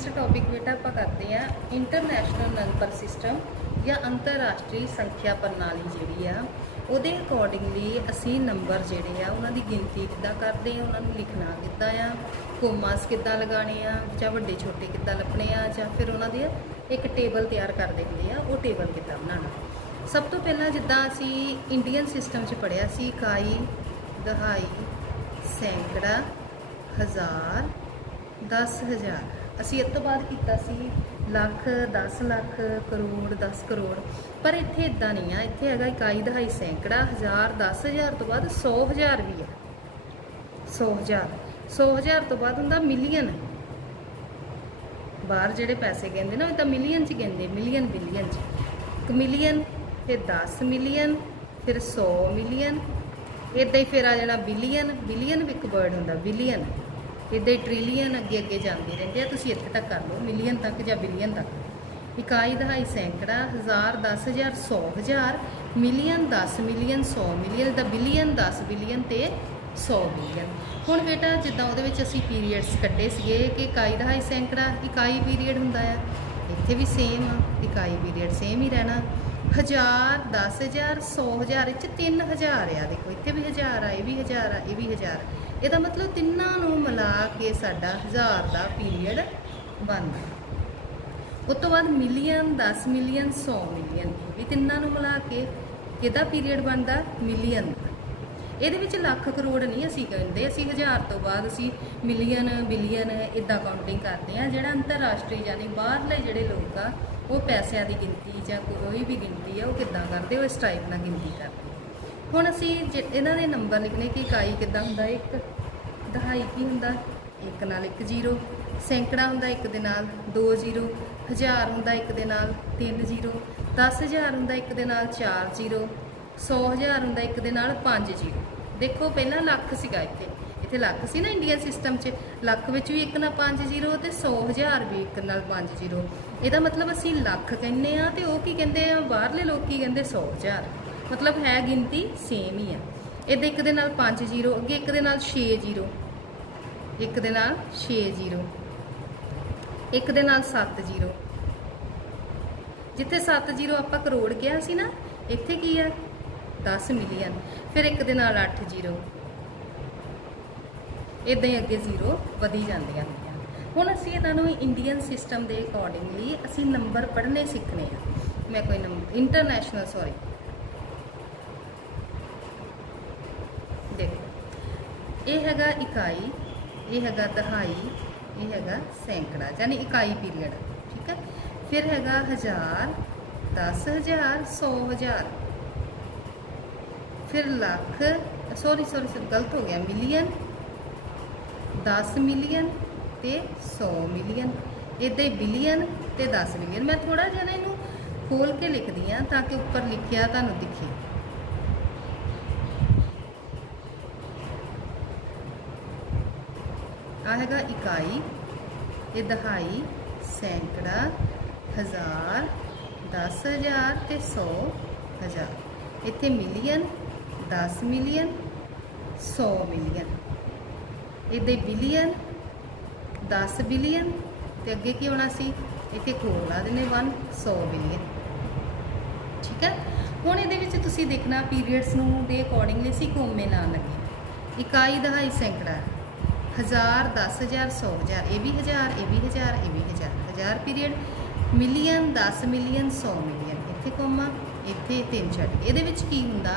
Next topic बेटा आप करते हैं इंटरनैशनल नंबर सिस्टम या अंतरराष्ट्रीय संख्या प्रणाली जी ਉਹਦੇ ਅਕੋਰਡਿੰਗਲੀ ਅਸੀਂ नंबर ਜਿਹੜੇ ਆ ਉਹਨਾਂ ਦੀ ਗਿਣਤੀ ਕਿੱਦਾਂ ਕਰਦੇ ਆ, ਉਹਨਾਂ ਨੂੰ ਲਿਖਣਾ ਕਿੱਦਾਂ ਆ, ਕੋਮਾਸ ਕਿੱਦਾਂ ਲਗਾਣੇ ਆ ਜਾਂ ਵੱਡੇ ਛੋਟੇ ਕਿੱਦਾਂ ਲੱਭਣੇ ਆ ਜਾਂ ਫਿਰ ਉਹਨਾਂ ਦੇ ਇੱਕ ਟੇਬਲ ਤਿਆਰ ਕਰਦੇ ਹੁੰਦੇ ਆ, ਉਹ ਟੇਬਲ ਕਿੱਦਾਂ ਬਣਾਉਣਾ। ਸਭ ਤੋਂ ਪਹਿਲਾਂ ਜਿੱਦਾਂ ਅਸੀਂ ਇੰਡੀਅਨ ਸਿਸਟਮ 'ਚ ਪੜ੍ਹਿਆ ਸੀ ਇਕਾਈ, ਦਹਾਈ, ਸੈਂਕੜਾ, ਹਜ਼ਾਰ, 10,000। ਅਸੀਂ ਇਸ ਤੋਂ ਬਾਅਦ ਕੀਤਾ ਸੀ ਲੱਖ, 10 ਲੱਖ, ਕਰੋੜ, 10 ਕਰੋੜ। पर इत्थे इदा नहीं है, इत्थे हैगा इकाई, दहाई, सैकड़ा, हज़ार, 10,000 तो बाद 100,000 भी है। 100,000 तो बाद हुंदा मिलियन। बाहर जेडे पैसे कहते ना तो मिलियन च कहते, मिलियन बिलियन च। एक मिलियन, फिर 10 मिलियन, फिर 100 मिलियन, इदा ही फिर आ जाना बिलियन। बिलियन भी एक वर्ड हुंदा, बिलियन। इदा ही ट्रिलियन अगे अगे जाते रहते हैं, तुसीं इत्थे तक कर लो, मिलियन तक या बिलियन तक। इकाई, दहाई, सैकड़ा, हज़ार, 10,000, 100,000, मिलियन, 10 मिलियन, 100 मिलियन, दा बिलियन, 10 बिलियन ते 100 बिलियन। हुण बेटा जिद्दां उहदे विच असीं पीरीयड्स कड्ढे सीगे कि इकाई, दहाई, सैकड़ा इकाई पीरीयड हुंदा है, इत्थे भी सेम आ, इकाई पीरीयड सेम ही रहना। हज़ार, 10,000, 100,000 च 3,000 आ, देखो इत्थे भी 1000 आ, ये भी 1000 आ, ये भी 1000। इहदा मतलब तिन्नां नूं मिला के साडा 1000 दा पीरीयड बनदा। उस तो बाद मिलियन, 10 मिलियन, 100 मिलियन, भी तिन्नां नूं मिला के किहदा पीरीयड बनदा, मिलियन। ਇਹਦੇ ਵਿੱਚ ਲੱਖ ਕਰੋੜ ਨਹੀਂ ਅਸੀਂ ਕਹਿੰਦੇ, ਅਸੀਂ 1000 ਤੋਂ ਬਾਅਦ ਅਸੀਂ ਮਿਲੀਅਨ, ਬਿਲੀਅਨ ਇਦਾਂ ਕਾਊਂਟਿੰਗ ਕਰਦੇ ਹਾਂ। ਜਿਹੜਾ ਅੰਤਰਰਾਸ਼ਟਰੀ ਯਾਨੀ ਬਾਹਰਲੇ ਜਿਹੜੇ ਲੋਕ ਆ ਉਹ ਪੈਸਿਆਂ ਦੀ ਗਿਣਤੀ ਜਾਂ ਕੋਈ ਵੀ ਗਿਣਤੀ ਆ ਉਹ ਕਿੱਦਾਂ ਕਰਦੇ, ਉਹ ਇਸ ਟਾਈਪ ਨਾਲ ਗਿਣਤੀ ਕਰਦੇ। ਹੁਣ ਅਸੀਂ ਇਹਨਾਂ ਦੇ ਨੰਬਰ ਲਿਖਣੇ ਕਿ ਇਕਾਈ ਕਿੱਦਾਂ ਹੁੰਦਾ, 1, ਦਹਾਈ ਕੀ ਹੁੰਦਾ 1 ਨਾਲ 1 0, ਸੈਂਕੜਾ ਹੁੰਦਾ 1 ਦੇ ਨਾਲ 2 0, ਹਜ਼ਾਰ ਹੁੰਦਾ 1 ਦੇ ਨਾਲ 3 0, 10,000 ਹੁੰਦਾ 1 ਦੇ ਨਾਲ 4 0, 100,000 ਹੁੰਦਾ 1 ਦੇ ਨਾਲ 5 0। देखो पहला लख सीगा, इत्थे लख सी ना इंडियन सिस्टम च, लख विच भी 1 नाल 5 0 ते 100,000 भी 1 नाल 5 0। इहदा मतलब असीं लख कहने आ ते ओह की कहंदे आ, बाहरले लोग की कहंदे 100,000। मतलब है गिनती सेम ही है। इहदे 1 दे नाल 5 0, अगे 1 दे नाल 6 0, 1 दे नाल 6 0, 1 दे नाल 7 0। जिथे 7 0 आपां करोड़ किहा सी ना, इत्थे की है 10 मिलियन। फिर 1 दे नाल 8 0, इदां ही अगे 0 वधी जांदियां हैं। हुण असीं इन्हां नूं इंडियन सिस्टम के अकॉर्डिंगली असीं नंबर पढ़ने सीखने आ। मैं कोई नंबर इंटरनैशनल सॉरी देखो, ये हैगा इकाई, ये हैगा दहाई, ये हैगा सैकड़ा यानी इकाई पीरीयड, ठीक है। फिर हैगा हज़ार, 10,000, 100,000, फिर लख, सॉरी गलत हो गया, मिलियन, 10 मिलियन ते 100 मिलियन, इदा ही बिलियन ते 10 मिलियन। मैं थोड़ा जिहा ना इनू खोल के लिखदी हाँ ताकि उपर लिखिया तुहानूं दिखे। आ हैगा इकाई, ये दहाई, सैकड़ा, हज़ार, 10,000 ते 100,000। इत्थे मिलियन, 10 मिलियन, 100 मिलियन, इधे बिलियन, 10 बिलियन ते अगे की होना सी, इत्थे खोल ला देने 100 बिलियन, ठीक है। हुण इहदे विच तुसीं देखना पीरीयड्स नूं दे अकॉर्डिंगली असीं कोमे लाण लगे। इकाई, दहाई, सैकड़ा, हज़ार, 10,000, 100,000, ये भी 1000, ये भी 1000, ये भी 1000, 1000 पीरीयड। मिलियन, 10 मिलियन, 100 मिलियन, इत्थे कोमा, इत्थे 3 छड्ड के। इहदे विच की हुंदा,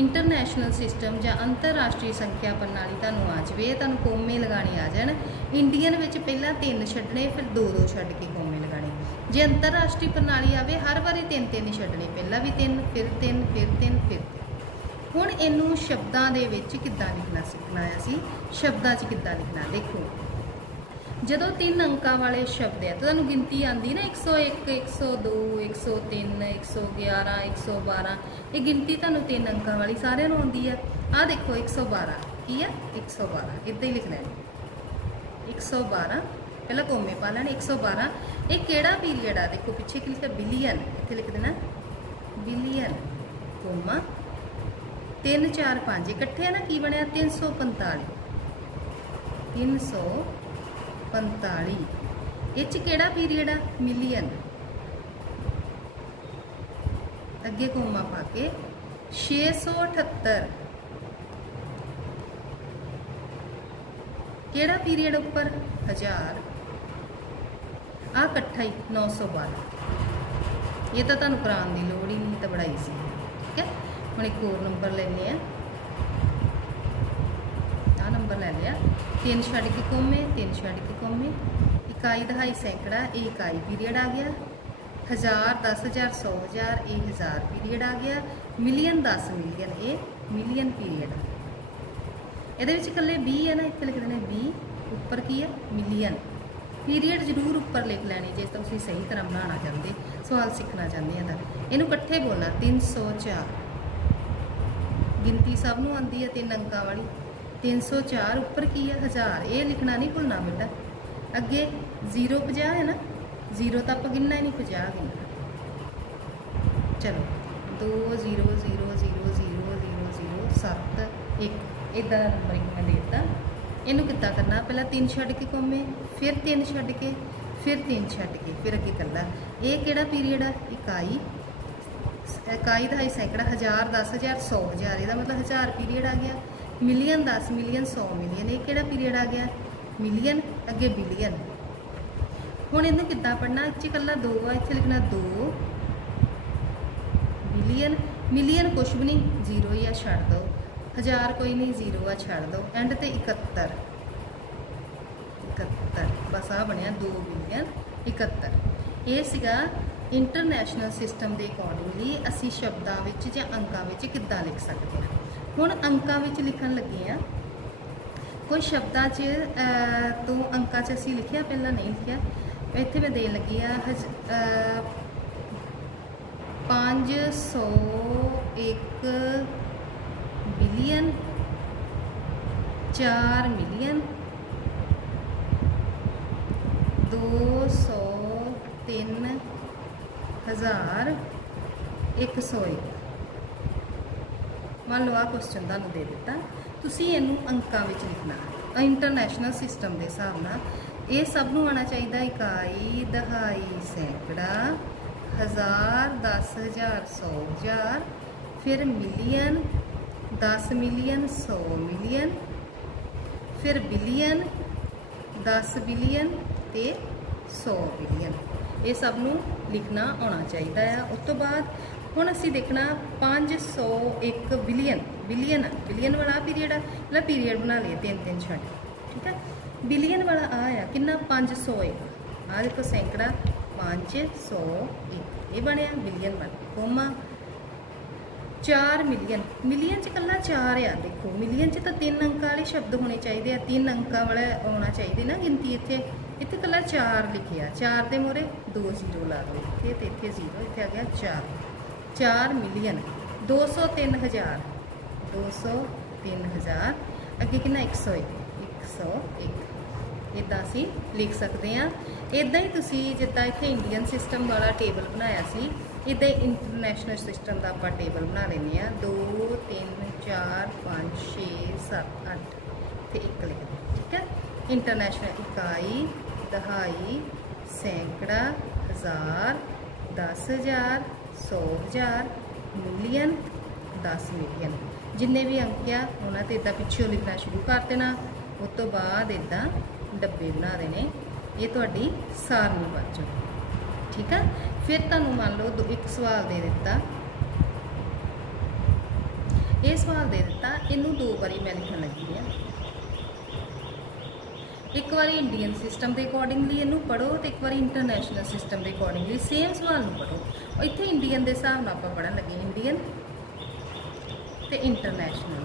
इंटरनैशनल सिस्टम या अंतरराष्ट्रीय संख्या प्रणाली तुहानूं आ जावे, तुहानूं कोमे लगाने आ जाण। इंडियन विच पहिलां 3 छड्डने, फिर 2 छड्ड के कोमे लगाने। जे अंतरराष्ट्रीय प्रणाली आवे हर वारी 3 छड्डने, पहिलां भी 3, फिर 3, फिर 3, फिर 3। हुण इहनूं शब्दां दे विच किद्दां लिखना सीखना है, असीं शब्दां 'च किद्दां लिखना। देखो जदों 3 अंकां वाले शब्द है तो तुहानूं गिनती आंदी ना 101, 102, 103, 111, 112, ये गिनती तुहानूं 3 अंकां वाली सारिਆਂ ਨੂੰ आंदी है। आ देखो 112 की है, 112 इदां ही लिखना है, 112 पहला कोमे पा लैण। 112 ये किहड़ा पीरीयड आ, देखो पिछे की लिखा बिलियन, इत्थे लिख देना बिलियन, कोमा 3 4 5 इकट्ठे है ना, की बनिया 345, 345। इस किहड़ा पीरीयड आ मिलियन, अगे कोमा पा के 678 किहड़ा पीरीयड उपर 1000 आ कट्ठा ही 912। ये तो तुहानूं कराउण दी लोड़ ही नहीं, तो बड़ा ईजी है। ठीक है, हुण एक होर नंबर लैने आ नंबर लै लिया 3 छड्ड के कोमे 3 छड्ड के कोमे, इकाई दहाई सैकड़ा ये इकाई पीरीयड आ गया, 1000 10,000 100,000 ये 1000 पीरीयड आ गया, मिलियन 10 मिलियन ये मिलियन पीरीयड। ये कल्ले 20 है ना, इतने लिख देने 20 उपर की है मिलियन। पीरीयड जरूर उपर लिख लैनी जे तुसीं सही तरह बनाना चाहते, सवाल सीखना चाहते हैं तो इनू कट्ठे बोलना 304। गिनती सब नूं आंदी है 3 अंकां वाली, 304 उपर की है 1000, ये लिखना नहीं भुलना बेटा। अगे 0 50 है ना, 0 तो आप गिनना ही नहीं, 50 गिनना। चलो 2 0 0 0 0 0 0 7 1 इदा नंबर एक मैं देता। इनू कितना करना, पहला 3 छड्ड के कोमे, फिर 3 छड्ड के, फिर 3 छड्ड के, फिर अगे कला। ये किहड़ा पीरीयड है इकाई, इकाई दहाई सैकड़ा, 1000 10,000 100,000 इसका मतलब 1000 पीरीयड आ गया। मिलियन 10 मिलियन 100 मिलियन, ये किहड़ा पीरीयड आ गया मिलियन, अगे बिलियन। हुण इनू किद्दां पढ़ना, इत्थे कल्ला 2 आ, इत्थे लिखना 2 बिलियन। मिलियन कुछ भी नहीं, 0 ही आ, छड्ड दो। 1000 कोई नहीं, 0 आ, छड्ड दो। एंड ते 71 बस आ बनिया 2 बिलियन 71। ये सीगा इंटरनैशनल सिस्टम के अकॉर्डिंगली असी शब्दां विच जां अंकां विच किद्दां लिख सकते हैं। हुण अंकां विच लिखण लगे आ, कोई शब्दां च तो अंकां च असी लिखिया, पहला नहीं लिखिया, इत्थे मैं देन लगी आ 501 बिलियन 4 मिलियन 203,101। मान लो आ क्वेश्चन तुहानूं दे दिता, तुसीं इहनूं अंकां विच लिखना इंटरनैशनल सिस्टम के हिसाब नाल। ये सब नूं आना चाहिए इकाई दहाई सैकड़ा 1000 10,000 100,000, फिर मिलियन 10 मिलियन 100 मिलियन, फिर बिलियन 10 बिलियन ते 100 बिलियन। ये सब नूं लिखना आना चाहिए है। उस तो बाद हुण असी देखना 501 बिलियन, बिलियन बिलियन वाला पीरीयड है, पीरीयड बना लिए 3 छड्ड। ठीक है, बिलियन वाला आया कितना 501, आ देखो सैकड़ा 501 ये बनया बिलियन वाला, कोमा 4 मिलियन, मिलियन च कल्ला 4 आ। देखो मिलियन च तो 3 अंक वाले शब्द होने चाहिए, 3 अंक वाला आना चाहिए ना गिनती। इत्थे इत्थे कल्ला 4 लिखिया, 4 के मोहरे 2 0 ला दो, इत्थे ते इत्थे 0, इत्थे आ गया 4 मिलियन 203,000 203,000 अगे कितना 101 इदा असी लिख सकते हैं। इदा ही तुसी जिद्दां इत्थे इंडियन सिस्टम वाला टेबल बनाया सी, इदा ही इंटरनैशनल सिस्टम का आप टेबल बना लेंगे। 2 3 4 5 6 7 8 ते 1 लिख दें। ठीक है, इंटरनैशनल इकाई दहाई सैकड़ा 1000 10,000 100,000 मिलियन 10 मिलियन, जिन्ने भी अंक आ उन्होंने तो इदा पिछों लिखना शुरू कर देना। उस तो बाद इदा डब्बे बना देने, ये तुहाडी सारनी बन जाए। ठीक है, फिर तुहानूं मान लो एक सवाल दे दिता, ये सवाल दे दिता, इनू 2 बारी मैं लिखन लगी है। एक बारी इंडियन सिस्टम के अकॉर्डिंगली इनू पढ़ो, तो एक बार इंटरनैशनल सिस्टम के अकॉर्डिंगली सेम सवाल नूं पढ़ो। इत्थे इंडियन के हिसाब नाल आपां पढ़न लगे, इंडियन ते इंटरनैशनल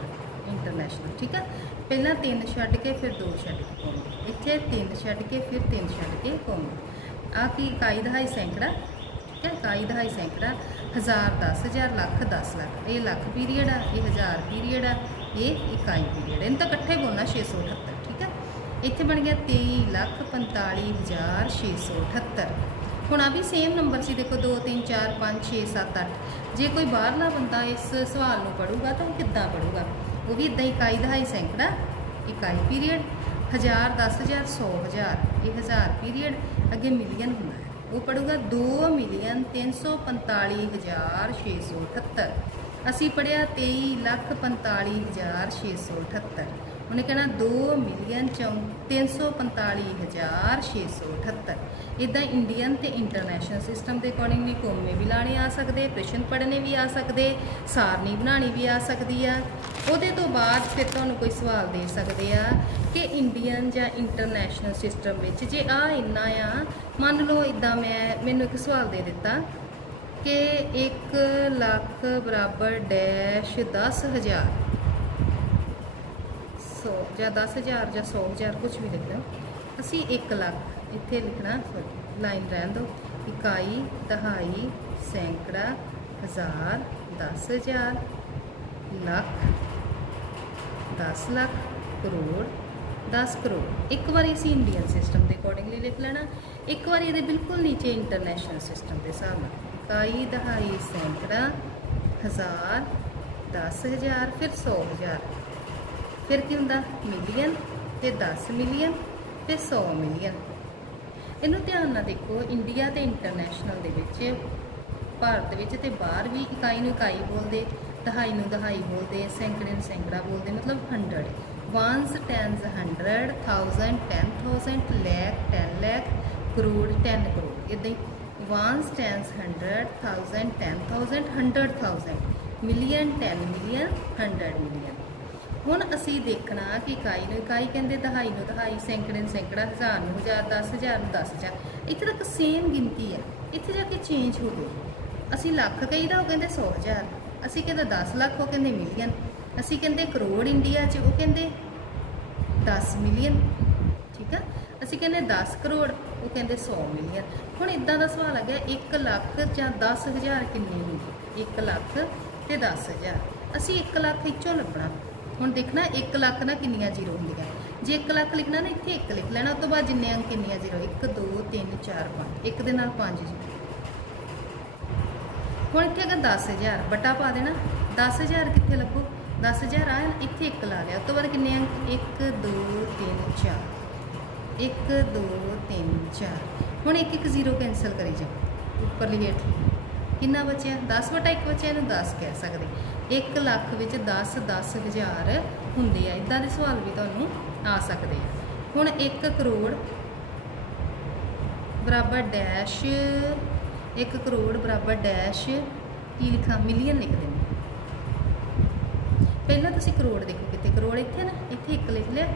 इंटरनैशनल। ठीक है, पहला 3 छड्ड के फिर 2 छड्ड के कोमे, इत्थे 3 छड्ड के फिर 3 छड्ड के कोमे। आ की इकाई दहाई सैकड़ा, ठीक है, इकाई दहाई सैकड़ा 1000 10,000 लाख 10 लाख, ये लाख पीरीयड आ, ये 1000 पीरीयड आ, ये इकाई पीरीयड। इन तो कट्ठे बोलना 678। ठीक है, इत्थे बन गया 23,45,678। हुण आ भी सेम नंबर सी, देखो 2 3 4 5 6 7 8। जे कोई बाहरला बंदा इस सवाल नूं पढ़ूगा तो किद्दां पढ़ूगा, वो भी इदां इकाई दहाई सैकड़ा इकाई पीरीयड 1000 10,000 100,000 ये हज़ार पीरियड, अगे मिलियन होंदा है वो पढ़ूगा 2,43,4678। असी पढ़िया 23,45,678। उन्हें कहना 2,345,678। इदा इंडियन ते इंटरनेशनल सिस्टम के अकॉर्डिंग भी कोमे भी लाने आ सकते, प्रश्न पढ़ने भी आ सकते, सारनी बनानी भी आ सकती है। ਉਹਦੇ तो बाद फिर ਤੁਹਾਨੂੰ कोई सवाल दे सकते हैं कि इंडियन या इंटरनेशनल सिस्टम ਵਿੱਚ जे आ इन्ना आ, मान लो इदा मैनू एक सवाल दे दिता कि 1 लाख बराबर डैश 10,000 100 या 10,000 या 100,000 कुछ भी लिख लो। असी 1 लाख इत्थे लिखना, लाइन रहन दो, इकाई दहाई सैकड़ा हज़ार 10,000 लाख 10 लाख करोड़ 10 करोड़। एक बार इसी इंडियन सिस्टम के अकॉर्डिंगली लिख लेना, एक बार ये बिल्कुल नीचे इंटरनेशनल सिस्टम के हिसाब से इकाई दहाई सैकड़ा हज़ार 10,000 फिर 100,000 फिर की होंदा मिलियन ते 10 मिलियन फिर 100 मिलियन। इनू ध्यान ना देखो, इंडिया ते इंटरनेशनल दे विच भारत विच ते बाहर भी इकाई नूं इकाई बोलते, दहाई नूं दहाई बोलते, सैकड़े नूं सैकड़ा बोलते, मतलब 100 वंस टेंस 100 1000 10,000 लैख 10 लैख करोड़ 10 करोड़। इदां ही ones tens 100 1000 10,000 100,000 million 10 million 100 million. हुण असी देखना कि इकाई नूं इकाई कहंदे, दहाई नूं दहाई, सैकड़े नूं सैकड़ा, हज़ार नूं हज़ार, 10,000 नूं 10,000। इत्थे तक सेम गिनती है, इत्थे जाके चेंज हो गई। असी लख कहीदा वो कहंदे 100,000, असी कहंदे 10 लाख वो कहंदे मिलियन, असी कहंदे करोड़ इंडिया च वो कहंदे 10 मिलियन। ठीक है, असी कहंदे 10 करोड़ वो कहंदे 100 मिलियन। हुण इदां दा सवाल आ गया 1 लाख जां 10,000 किन्नी होंदी, 1 लाख ते 10,000। असी 1 लाख इचों लभना। हुण देखना 1 लाख ना किन्नियां जीरो होंदियां, जे 1 लाख लिखना ना इत्थे 1 लिख लेना, उस तो बाद जिन्ने अंक किन्नियां जीरो 1 2 3 4 5, 1 दे नाल 5 जीरो। हुण इत्थे अगर 10,000 बटा पा देना, 10,000 कित्थे लगो, 10,000 आया इत्थे 1 ला लिया, उस तो बाद किन्ने अंक 1 2 3 4 1 2 3 4। हुण 1 1 जीरो कैंसल करी जाओ, उपरली हेठ कितना बचया 10 बटा 1 बचया, इनू 10 कह सकते। 1 लाख विच 10 10,000 हुंदे आ, इदां दे सवाल भी तुहानू आ सकते हैं। हुण 1 करोड़ बराबर डैश 1 करोड़ बराबर डैश की लिखा, मिलियन लिख देना। पहला तुसीं करोड़ देखो कितने, करोड़ इत्थे ना, इत्थे 1 लिख लिया,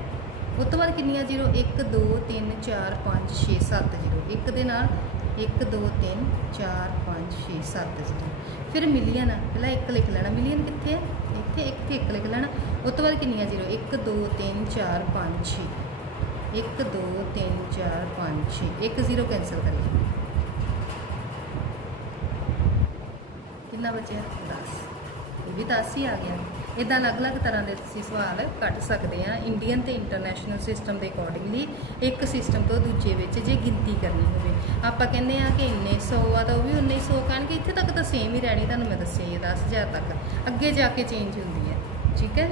उस तो बाद किन्नियां जीरो 1 2 3 4 5 6 7 जीरो, 1 दे नाल 1 2 3 4 5 6 7 जीरो। फिर मिलियन पहला 1 लिख लेना, मिलियन कितने इत्थे 1 लिख लेना, उस तो बाद किन्नियां जीरो 1 2 3 4 5 6 1 2 3 4 5 6, 1 जीरो कैंसल करिए, कितना बचा 10, ये भी 10 ही आ गया। इदा अलग अलग तरह के तुसीं सवाल कट सकते हैं इंडियन तो इंटरनेशनल सिस्टम के अकॉर्डिंगली। एक सिस्टम तो दूजे विच जे गिनती करनी होवे, आपां कहंदे आ कि इन्ने 100 आ तो वह भी 1900 कहणगे, इत्थे तक तो सेम ही रहनी, तुहानूं मैं दस्सिया 10,000 तक, अगे जाके चेंज होंदी है। ठीक है।